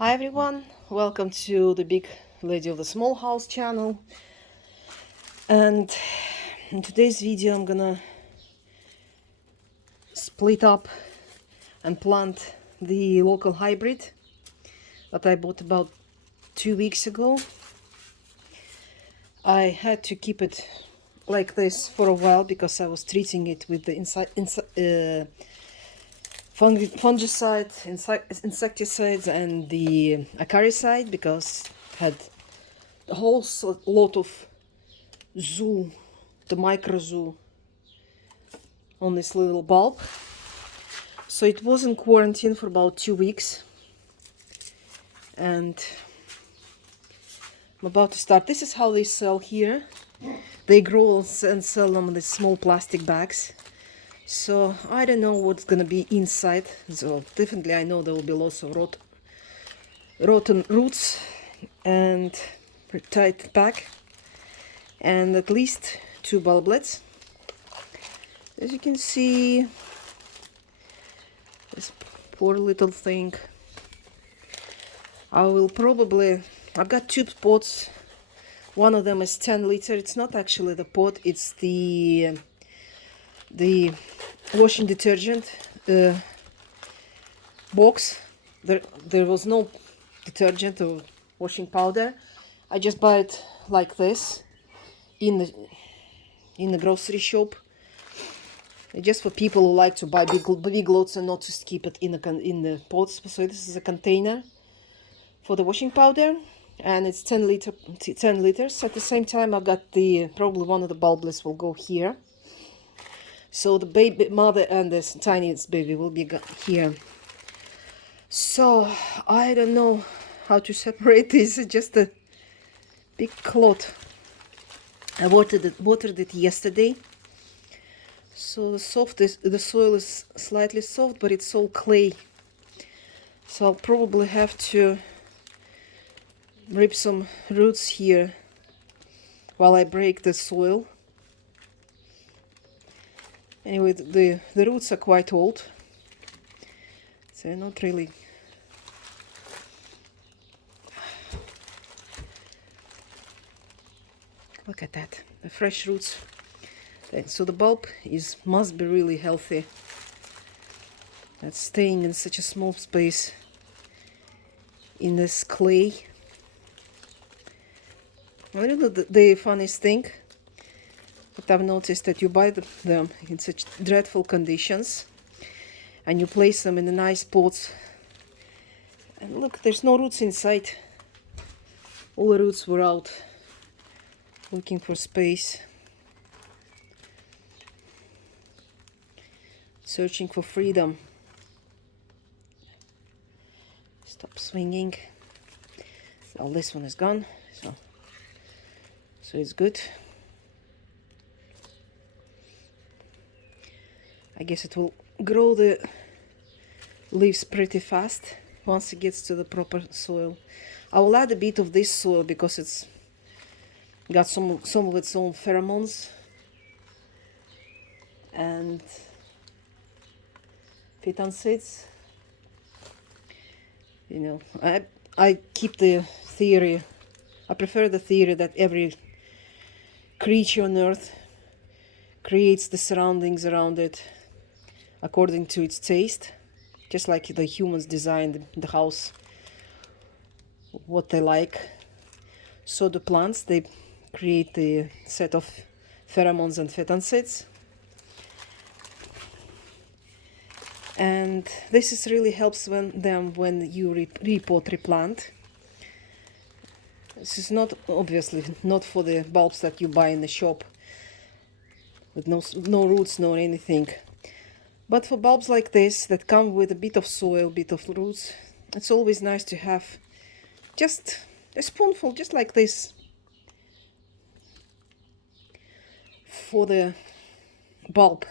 Hi everyone, welcome to the Big Lady of the Small House channel. And in today's video I'm gonna split up and plant the local hybrid that I bought about 2 weeks ago. I had to keep it like this for a while because I was treating it with the fungicide, insecticides and the acaricide because it had a whole lot of zoo, the micro zoo on this little bulb. So it was in quarantine for about 2 weeks and I'm about to start. This is how they sell here. They grow and sell them in these small plastic bags. So I don't know what's gonna be inside. So definitely I know there will be lots of rotten roots and tight pack, and at least 2 bulblets. As you can see, this poor little thing. I've got 2 pots. One of them is 10 liter. It's not actually the pot, it's the washing detergent box. There was no detergent or washing powder. I just buy it like this in the grocery shop. Just for people who like to buy big loads and not to keep it in the pots. So this is a container for the washing powder, and it's 10 liters. At the same time, I've got probably one of the bulblets will go here. So the baby mother and this tiniest baby will be here. So I don't know how to separate this. It's just a big clot. I watered it yesterday. So the soil is slightly soft, but it's all clay. So I'll probably have to rip some roots here while I break the soil. Anyway, the roots are quite old, so they're not really. Look at that, the fresh roots. So the bulb must be really healthy. That's staying in such a small space in this clay. I don't know the funniest thing, but I've noticed that you buy them in such dreadful conditions and you place them in the nice pots, and look, there's no roots inside. All the roots were out looking for space, searching for freedom. Stop swinging. Oh, this one is gone, so it's good. I guess it will grow the leaves pretty fast once it gets to the proper soil. I will add a bit of this soil because it's got some of its own pheromones and phyton seeds. You know, I keep the theory. I prefer the theory that every creature on earth creates the surroundings around it according to its taste, just like the humans design the house what they like. So the plants, they create the set of pheromones and phyton seeds, and this really helps when you replant. This is obviously not for the bulbs that you buy in the shop with no roots, no anything. But for bulbs like this that come with a bit of soil, bit of roots, it's always nice to have just a spoonful, just like this, for the bulb,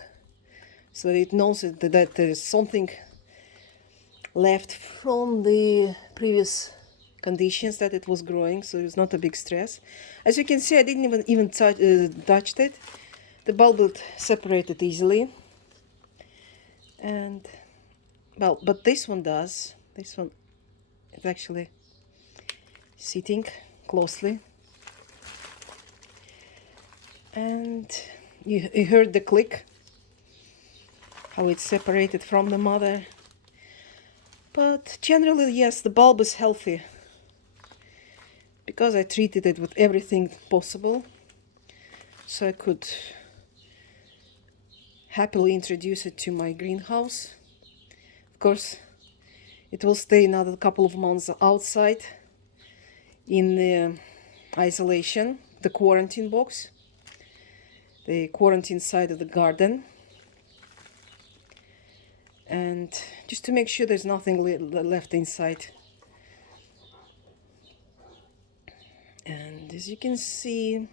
so that it knows that there's something left from the previous conditions that it was growing, so it's not a big stress. As you can see, I didn't even touch it. The bulb separated easily, and well, but this one does. This one It's actually sitting closely. And you heard the click, how it's separated from the mother. But generally, yes, the bulb is healthy because I treated it with everything possible, so I could happily introduce it to my greenhouse. Of course, it will stay another couple of months outside in the isolation, the quarantine box, the quarantine side of the garden, and just to make sure there's nothing left inside. And as you can see,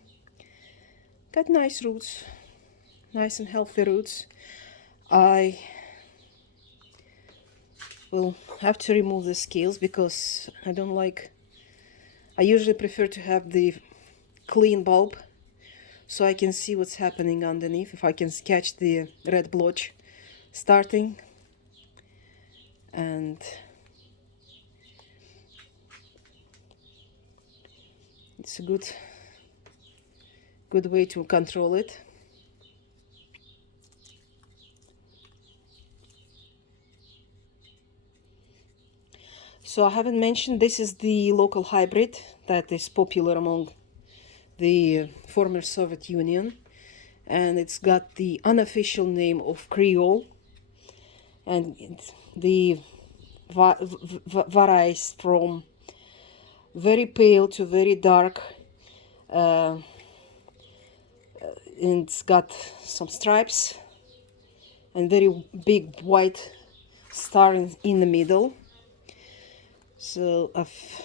got nice roots, nice and healthy roots. I will have to remove the scales because I don't like, I usually prefer to have the clean bulb so I can see what's happening underneath, if I can catch the red blotch starting. And it's a good way to control it. So I haven't mentioned, this is the local hybrid that is popular among the former Soviet Union, and it's got the unofficial name of Creole, and the varies from very pale to very dark. And it's got some stripes and very big white star in the middle. So I've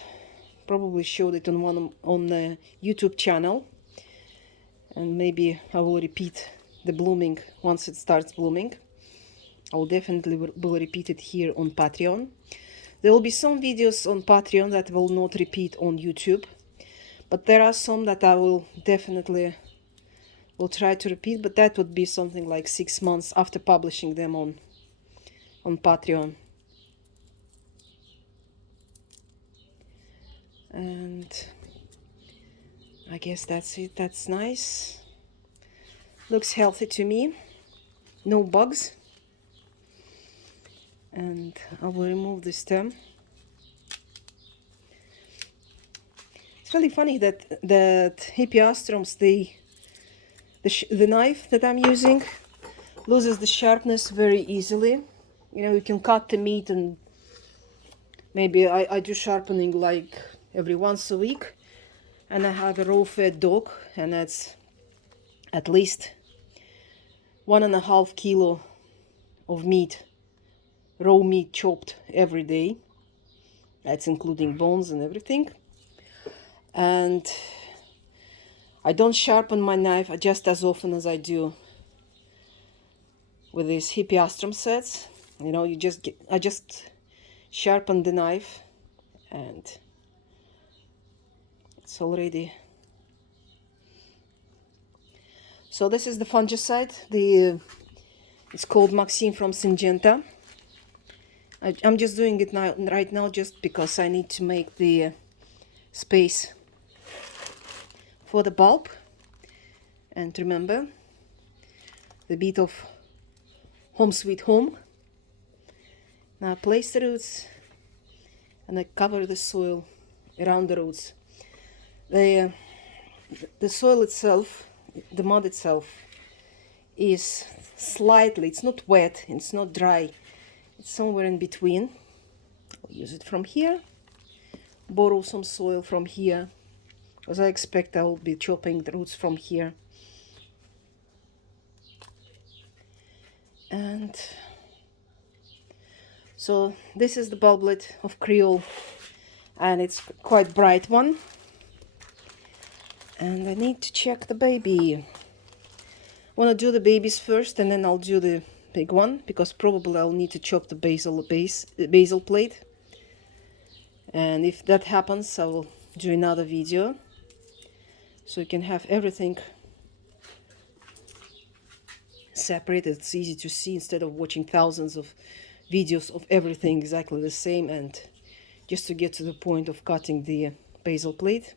probably showed it on the YouTube channel, and maybe I will repeat the blooming once it starts blooming. I will definitely will repeat it here on Patreon. There will be some videos on Patreon that will not repeat on YouTube, but there are some that I will definitely will try to repeat, but that would be something like 6 months after publishing them on Patreon. And I guess that's it. That's nice. Looks healthy to me. No bugs. And I will remove the stem. It's really funny that hippeastrums, the knife that I'm using loses the sharpness very easily. You know, you can cut the meat, and maybe I do sharpening like every once a week, and I have a raw-fed dog, and that's at least 1.5 kilo of meat, raw meat chopped every day. That's including bones and everything. And I don't sharpen my knife just as often as I do with these hippeastrum sets. You know, I just sharpen the knife, and it's already. So this is the fungicide. It's called Maxime from Syngenta. I'm just doing it right now just because I need to make the space for the bulb. And remember, the beat of Home Sweet Home. Now I place the roots, and I cover the soil around the roots. The soil itself, the mud itself, is slightly, it's not wet, it's not dry, it's somewhere in between. I'll use it from here, borrow some soil from here, because I expect I will be chopping the roots from here. And so this is the bulblet of Creole, and it's quite bright one. And I need to check the baby. I want to do the babies first, and then I'll do the big one, because probably I'll need to chop the basil plate. And if that happens, I will do another video, so you can have everything separate. It's easy to see instead of watching thousands of videos of everything exactly the same, and just to get to the point of cutting the basil plate.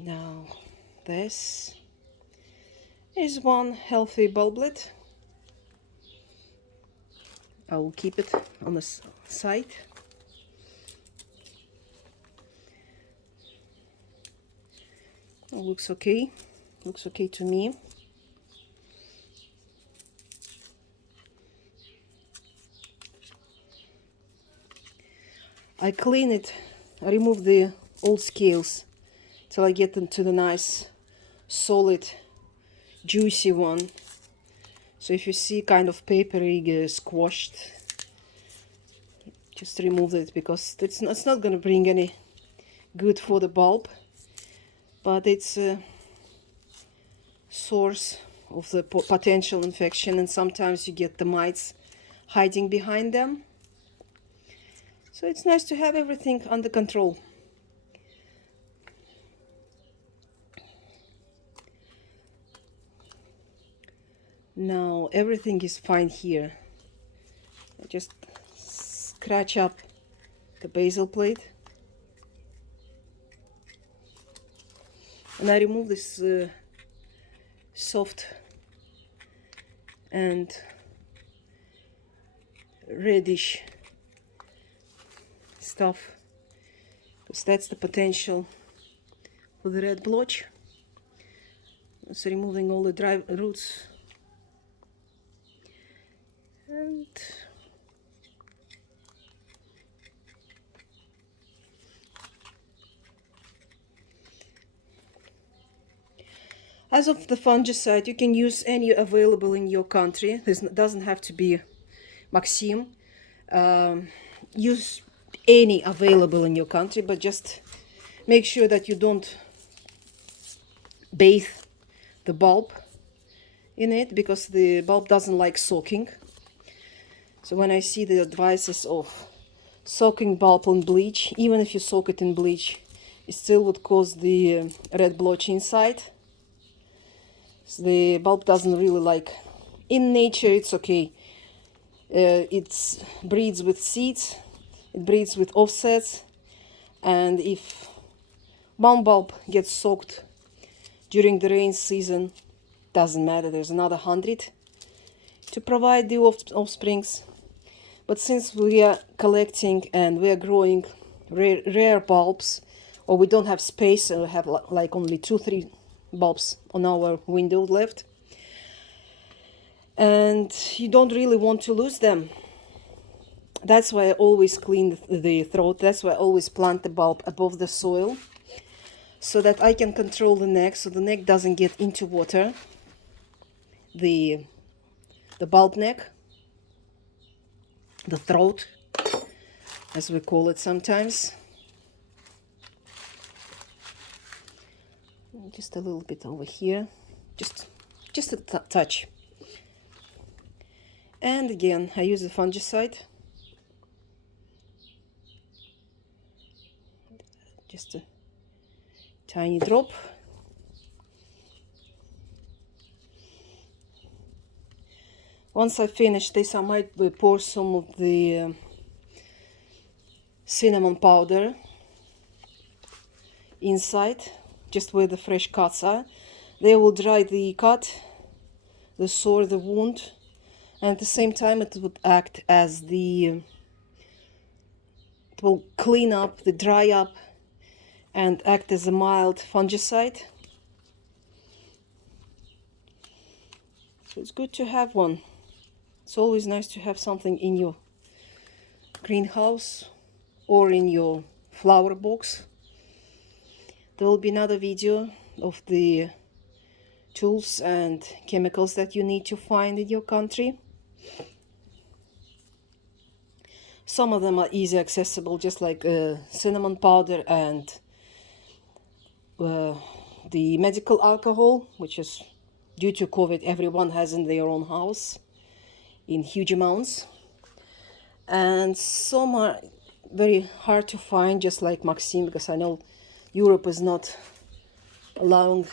Now this is one healthy bulblet. I will keep it on the side. It looks okay. Looks okay to me. I clean it. I remove the old scales till I get them to the nice, solid, juicy one. So if you see kind of papery, squashed, just remove it, because it's not going to bring any good for the bulb, but it's a source of the potential infection, and sometimes you get the mites hiding behind them. So it's nice to have everything under control. Now everything is fine here. I just scratch up the basil plate and I remove this soft and reddish stuff, because that's the potential for the red blotch. So removing all the dry roots, and as of the fungicide, you can use any available in your country. This doesn't have to be Maxim. Use any available in your country, but just make sure that you don't bathe the bulb in it, because the bulb doesn't like soaking. So when I see the advices of soaking bulb in bleach, even if you soak it in bleach, it still would cause the red blotch inside. So the bulb doesn't really like. In nature it's okay. It breeds with seeds, it breeds with offsets, and if one bulb gets soaked during the rain season, doesn't matter, there's another 100 to provide the offsprings. But since we are collecting and we are growing rare bulbs, or we don't have space, and we have like only 2-3 bulbs on our window left, and you don't really want to lose them, that's why I always clean the throat. That's why I always plant the bulb above the soil, so that I can control the neck, so the neck doesn't get into water, the bulb neck, the throat, as we call it sometimes. Just a little bit over here, just a touch. And again, I use a fungicide, just a tiny drop. Once I finish this, I might pour some of the cinnamon powder inside, just where the fresh cuts are. They will dry the cut, the sore, the wound, and at the same time it would act as it will clean up, dry up, and act as a mild fungicide. So it's good to have one. It's always nice to have something in your greenhouse or in your flower box. There will be another video of the tools and chemicals that you need to find in your country. Some of them are easy accessible, just like cinnamon powder and the medical alcohol, which is due to COVID everyone has in their own house in huge amounts. And some are very hard to find, just like Maxim, because I know Europe is not allowing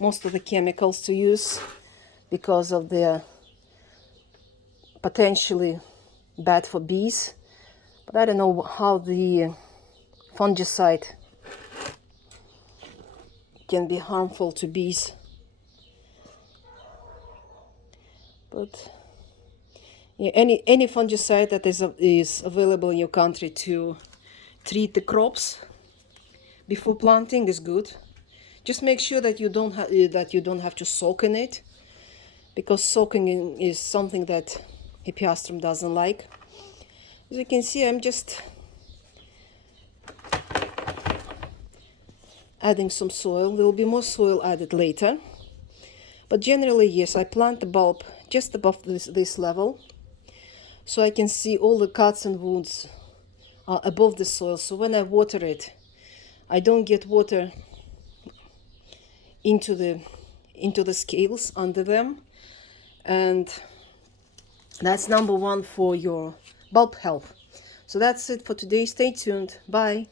most of the chemicals to use because of their potentially bad for bees, but I don't know how the fungicide can be harmful to bees. But yeah, any fungicide that is available in your country to treat the crops before planting is good. Just make sure that you don't have to soak in it, because soaking is something that hippeastrum doesn't like. As you can see, I'm just adding some soil. There will be more soil added later. But generally, yes, I plant the bulb just above this level, so I can see all the cuts and wounds are above the soil. So when I water it, I don't get water into the scales under them. And that's number one for your bulb health. So that's it for today. Stay tuned. Bye.